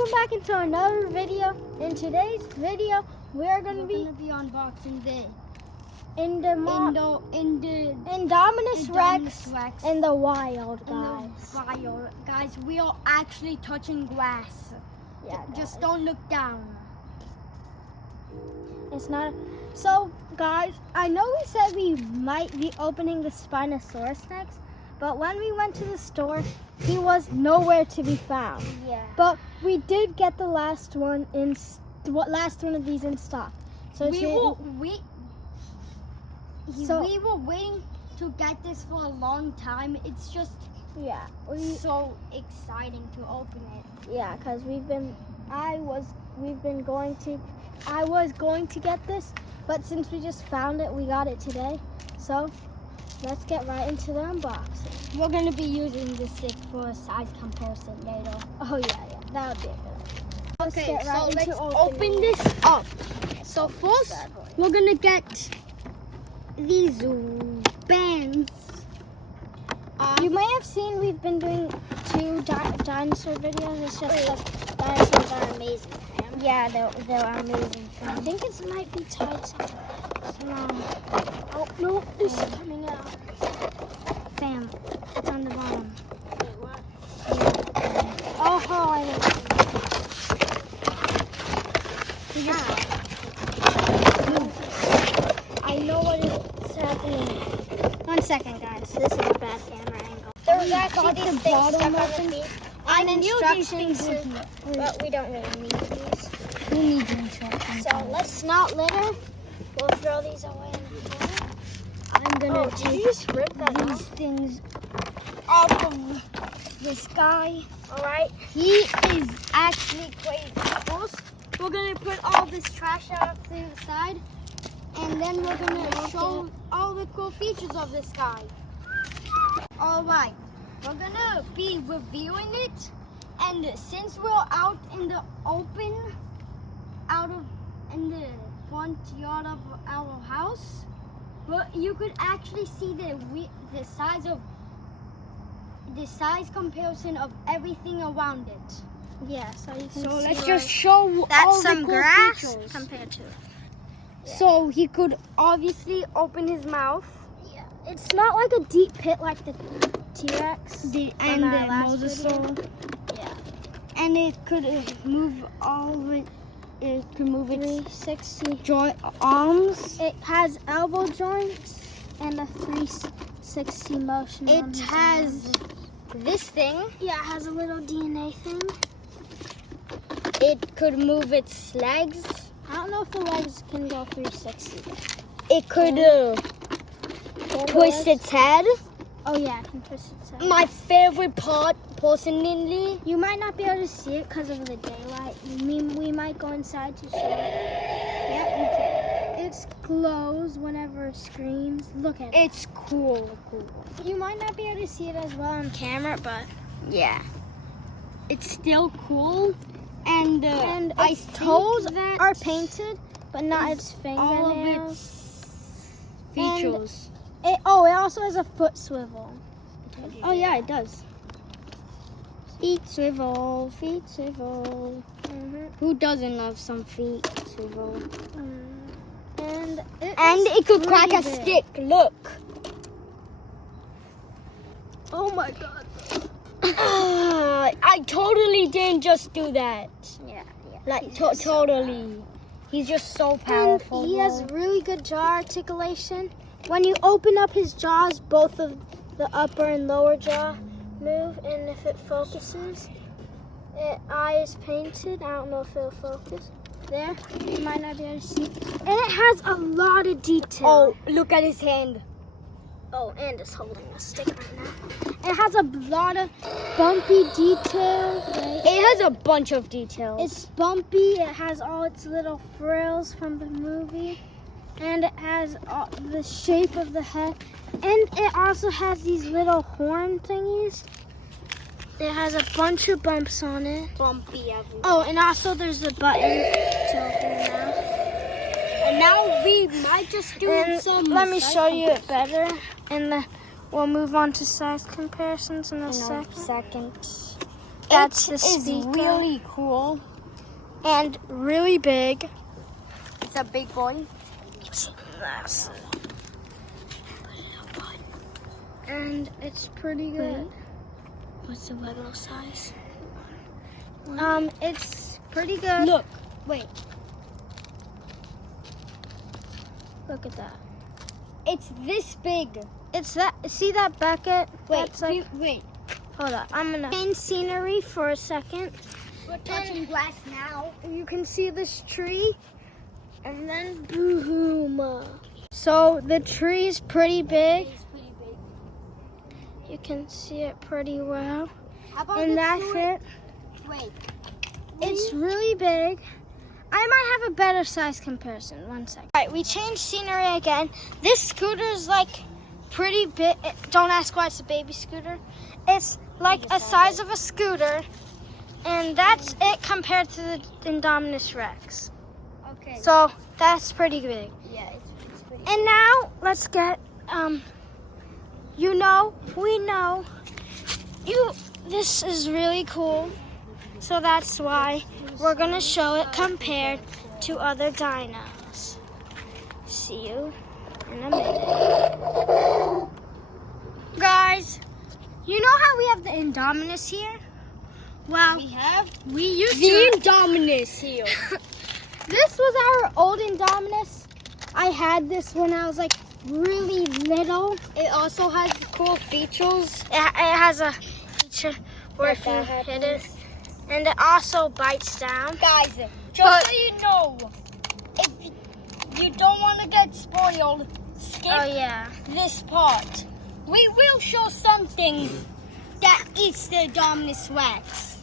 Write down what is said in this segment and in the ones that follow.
welcome back into another video. In today's video, we're gonna be unboxing the Indominus Rex in the wild, guys. Guys, we are actually touching grass. Yeah, just don't look down. It's not. So, guys, I know we said we might be opening the Spinosaurus next, but when we went to the store, he was nowhere to be found. Yeah. But we did get the last one of these in stock. So we were waiting to get this for a long time. It's just so exciting to open it. Yeah, because I was going to get this, but since we just found it, we got it today. So let's get right into the unboxing. We're gonna be using this stick for a size comparison later. Oh yeah, that would be a good idea. Let's open this up. So first, we're gonna get these bands. You may have seen we've been doing 2 dinosaur videos. It's just because dinosaurs are amazing. Yeah, they're amazing. I think it might be tied somewhere. Oh no, this is coming out. Fam, it's on the bottom. Wait, what? Oh, I know. I know what is happening. 1 second, guys. This is a bad camera angle. There's actually these things stuck on the feet. I knew these things but we don't really need these. Who needs instructions? So let's not litter. We'll throw these away in the corner. I'm gonna did you just rip that these off? things out of this guy. Alright. He is actually crazy. First, we're gonna put all this trash out to the side, and then we're gonna show all the cool features of this guy. Alright, we're gonna be reviewing it, and since we're out in the open, in the front yard of our house, you could actually see the size comparison of everything around it. Yeah, so you can see. So let's just show that's all some the cool grass features. compared to it. Yeah. So he could obviously open his mouth. Yeah, it's not like a deep pit like the T-Rex And the Mosasaur. Yeah, And it could move all of it. It could move its 360 arms. It has elbow joints and a 360 motion. It has this thing. Yeah, it has a little DNA thing. It could move its legs. I don't know if the legs can go 360. It could twist its head. Oh yeah, it can twist its head. My favorite part, personally. You might not be able to see it because of the daylight. We might go inside to show it. Yeah, you can. It glows whenever it screams. Look at it. It's cool. You might not be able to see it as well on camera, but Yeah. It's still cool. And its toes are painted, but not its fingernails. All of its features. It also has a foot swivel. Oh yeah, it does. Feet swivel. Mm-hmm. Who doesn't love some feet swivel? And it could crack a stick. Look. Oh my god. I totally didn't just do that. Yeah. Like totally. He's just so powerful. And he has really good jaw articulation. When you open up his jaws, both of the upper and lower jaw move, and if it focuses, eye is painted. I don't know if it'll focus. There, you might not be able to see. And it has a lot of detail. Oh, look at his hand. Oh, and it's holding a stick right now. It has a lot of bumpy detail. It has a bunch of details. It's bumpy. It has all its little frills from the movie. And it has the shape of the head. And it also has these little horn thingies. It has a bunch of bumps on it. Bumpy everywhere. Oh, and also there's a button to open it now. And now we might just do some. Let me show you it better. And we'll move on to size comparisons in a second. That's the It is speaker. really cool. And really big. It's a big boy. It's massive. And it's pretty good. What's the regular size? It's pretty good. Look. Wait. Look at that. It's this big. It's that. See that bucket? Wait. That's like, Wait. hold up. I'm gonna change scenery for a second. We're touching glass now. You can see this tree, and then boom. So the tree's pretty big. It's pretty big. You can see it pretty well. How about And the that's two- it. Wait. It's really big. I might have a better size comparison. 1 second. All right, we changed scenery again. This scooter is like pretty big. Don't ask why it's a baby scooter. It's like a size of a scooter, and that's it compared to the Indominus Rex. Okay. So that's pretty big. Yeah, it's pretty. And now let's get we know this is really cool. So that's why we're gonna show it compared to other dinos. See you in a minute. Guys, you know how we have the Indominus here? Well, we used The to. Indominus here. This was our old Indominus. I had this when I was like really little. It also has cool features. It has a feature where if you hit it, and it also bites down. Guys, just so you know, if you don't want to get spoiled, skip Oh yeah. this part. We will show something that eats the Indominus Rex.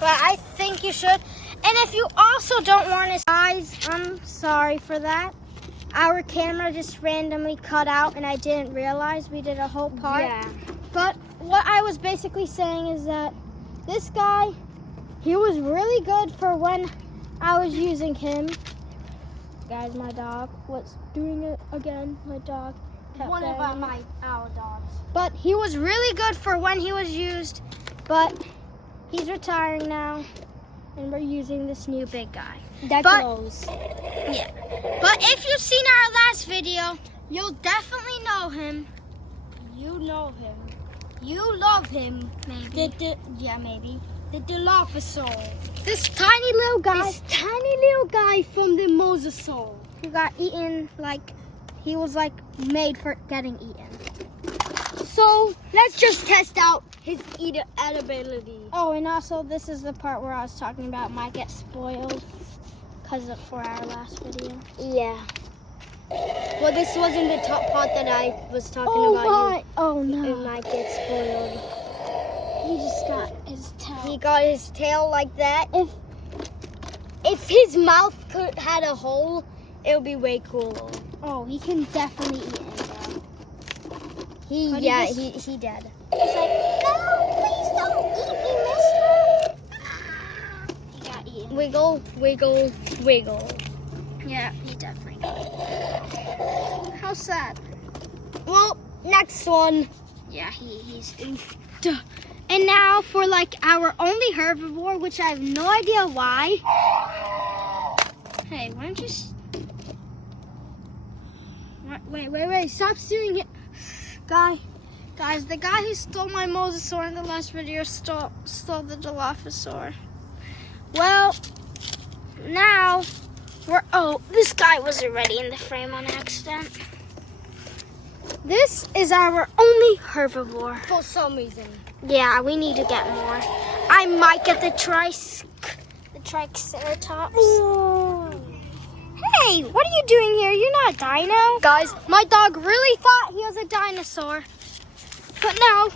But I think you should. And if you also don't want to, guys, I'm sorry for that. Our camera just randomly cut out and I didn't realize we did a whole part. Yeah. But what I was basically saying is that this guy, he was really good for when I was using him. Guys, my dog was doing it again. My dog kept One of banging. our dogs. But he was really good for when he was used. But he's retiring now. And we're using this new big guy. That But- close. Yeah. But if you've seen our last video, you'll definitely know him. You know him. You love him. Maybe. Yeah, maybe. The Dinosaur. This tiny little guy This tiny little guy from the Mosasaur. who got eaten, like, he was like made for getting eaten. So let's just test out his edibility. Oh, and also this is the part where I was talking about might get spoiled because of for our last video. Yeah. Well, this wasn't the top part that I was talking about. Oh It no. might get spoiled. He just got his tail. He got his tail like that. If his mouth had a hole, it would be way cooler. Oh, he can definitely eat it, bro. But he He dead. He's like, no, please don't eat me, mister. He got eaten. Wiggle, wiggle, wiggle. Yeah, he definitely got eaten. How sad. Well, next one. Yeah, he's. And now for like our only herbivore, which I have no idea why. Hey, why don't you? Wait! Stop stealing it, guys. The guy who stole my Mosasaur in the last video stole the Dilophosaur. Well, now this guy was already in the frame on accident. This is our only herbivore. For some reason. Yeah, we need to get more. I might get the Triceratops. Hey, what are you doing here? You're not a dino. Guys, my dog really thought he was a dinosaur. But no,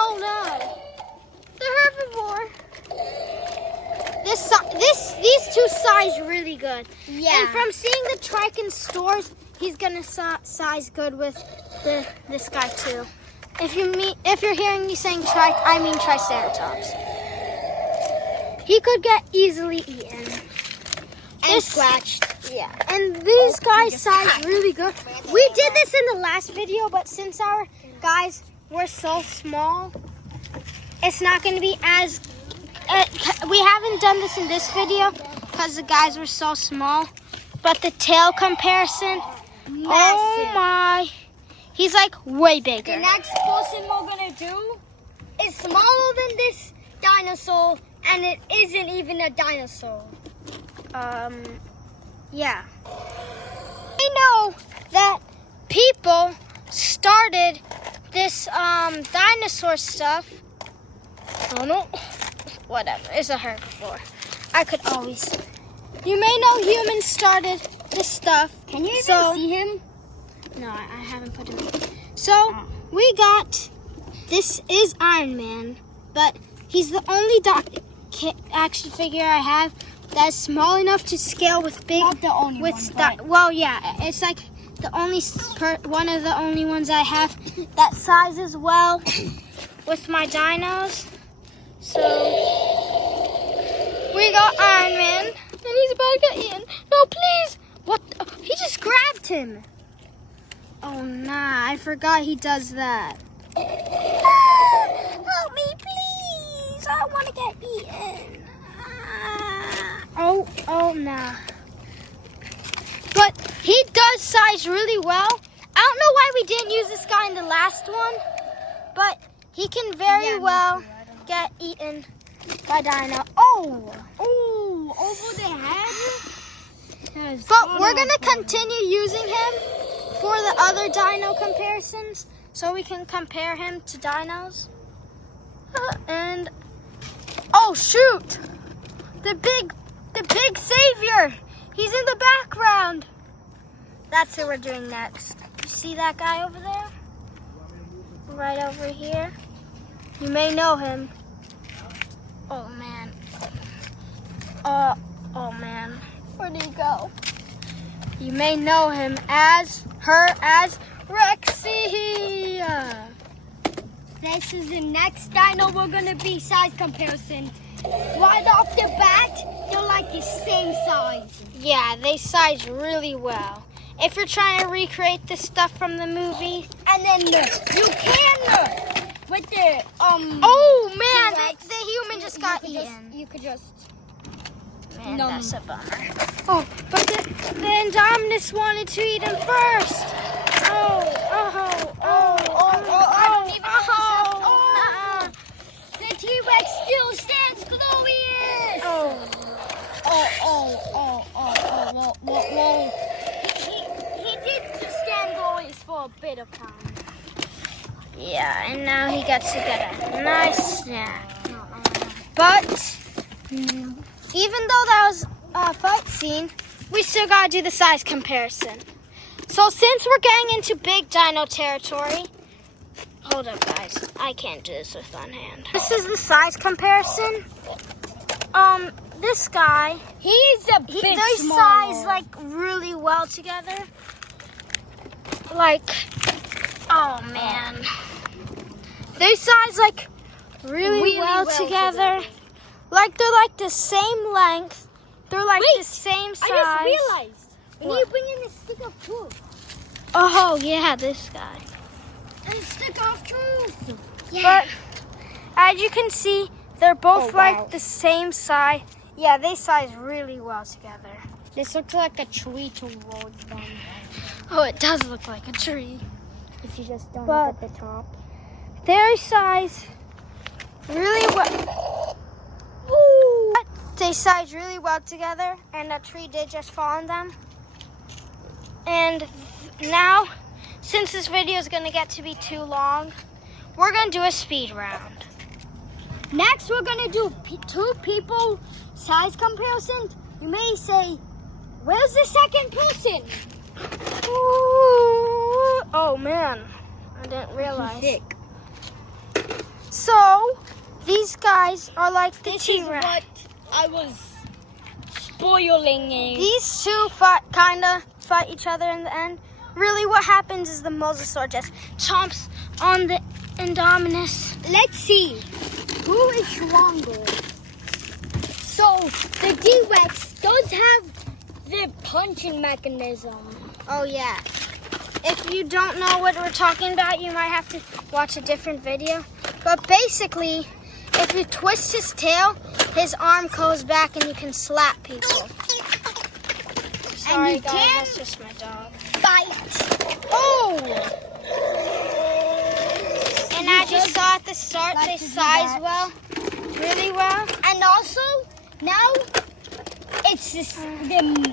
oh no. The herbivore. These two size really good. Yeah. And from seeing the trike in stores, he's gonna size good with this guy too. If you're hearing me saying trike, I mean Triceratops. He could get easily eaten. And scratched. Yeah. And these guys size really good. We did this in the last video, but since our guys were so small, it's not going to be as... we haven't done this in this video because the guys were so small. But the tail comparison, Massive. oh my. He's like way bigger. The next person we're gonna do is smaller than this dinosaur, and it isn't even a dinosaur. Yeah. I know that people started this dinosaur stuff. Oh no, whatever. It's a herbivore. I could always. You may know humans started this stuff. Can you even see him? No, I haven't put him in. So we got. This is Iron Man, but he's the only action figure I have that's small enough to scale with big. Not the only one. Well, yeah, it's like the only one of the only ones I have that sizes well with my dinos. So we got Iron Man, and he's about to get eaten. No, please! What? He just grabbed him. Oh nah, I forgot he does that. Help me, please! I want to get eaten. Oh nah. But he does size really well. I don't know why we didn't use this guy in the last one, but he can very well get eaten by Dino. Oh, Over the head? but we're gonna continue using him for the other dino comparisons, so we can compare him to dinos. And oh shoot, the big savior. He's in the background. That's who we're doing next. You see that guy over there? Right over here. You may know him. Oh man. Oh man. Where'd he go? You may know him as Rexy. This is the next dino we're gonna be size comparison. Right off the bat, they're like the same size. Yeah, they size really well. If you're trying to recreate the stuff from the movie. And then you can with the Oh man, the human just got eaten. You could just. Man, that's a bummer. Oh, but the Indominus wanted to eat him first. I don't even know. The T-Rex still stands glorious. Whoa. He did stand glorious for a bit of time. Yeah, and now he gets to get a nice snack. But even though that was a fight scene, we still gotta do the size comparison. So since we're getting into big dino territory, hold up guys, I can't do this with one hand. This is the size comparison. This guy, They size like really well together. Like, oh man. They size like really well together. Like they're like the same length. They're like the same size. I just realized we need to bring in a stick of truth. Oh yeah, this guy. A stick of truth. Yeah. But as you can see, they're both like the same size. Yeah, they size really well together. This looks like a tree towards them. Oh, it does look like a tree. If you just don't look at the top. They size really well. Ooh. They size really well together, and a tree did just fall on them. And now, since this video is going to get to be too long, we're going to do a speed round. Next, we're going to do two people size comparisons. You may say, where's the second person? Ooh. Oh man, I didn't realize. So, these guys are like the T-Rex. This is what I was spoiling. These two kind of fight each other in the end. Really, what happens is the Mosasaur just chomps on the Indominus. Let's see who is stronger. So the T-Rex does have the punching mechanism. Oh yeah. If you don't know what we're talking about, you might have to watch a different video. But basically, If you twist his tail, his arm goes back and you can slap people. Sorry, you guys, can that's just my dog. bite. Oh! And as you saw at the start, like they to do size that. well, really well. And also, now it's this, the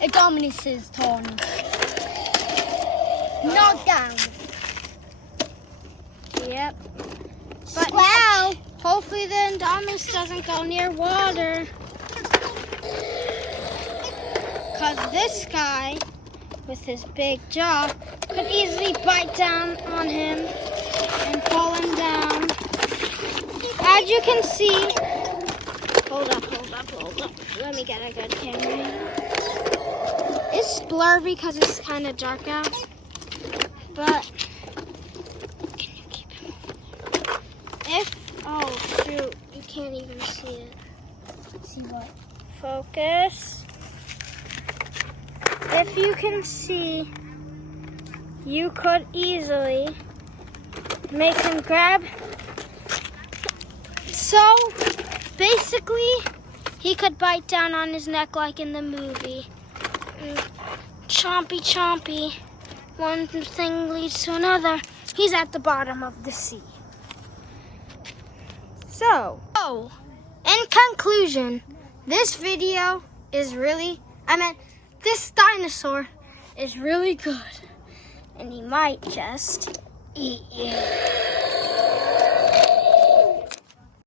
Indominus's turn. Knock down. Yep. But Scratch. now, hopefully the Indominus doesn't go near water. Because this guy, with his big jaw, could easily bite down on him and pull him down. As you can see, hold up. Let me get a good camera. It's blurry because it's kind of dark out. But, can you keep him over there? Oh shoot, you can't even see it. See what? Focus. If you can see, you could easily make him grab. So, basically, he could bite down on his neck like in the movie. And chompy. One thing leads to another. He's at the bottom of the sea. So, in conclusion, this video is this dinosaur is really good. And he might just eat you.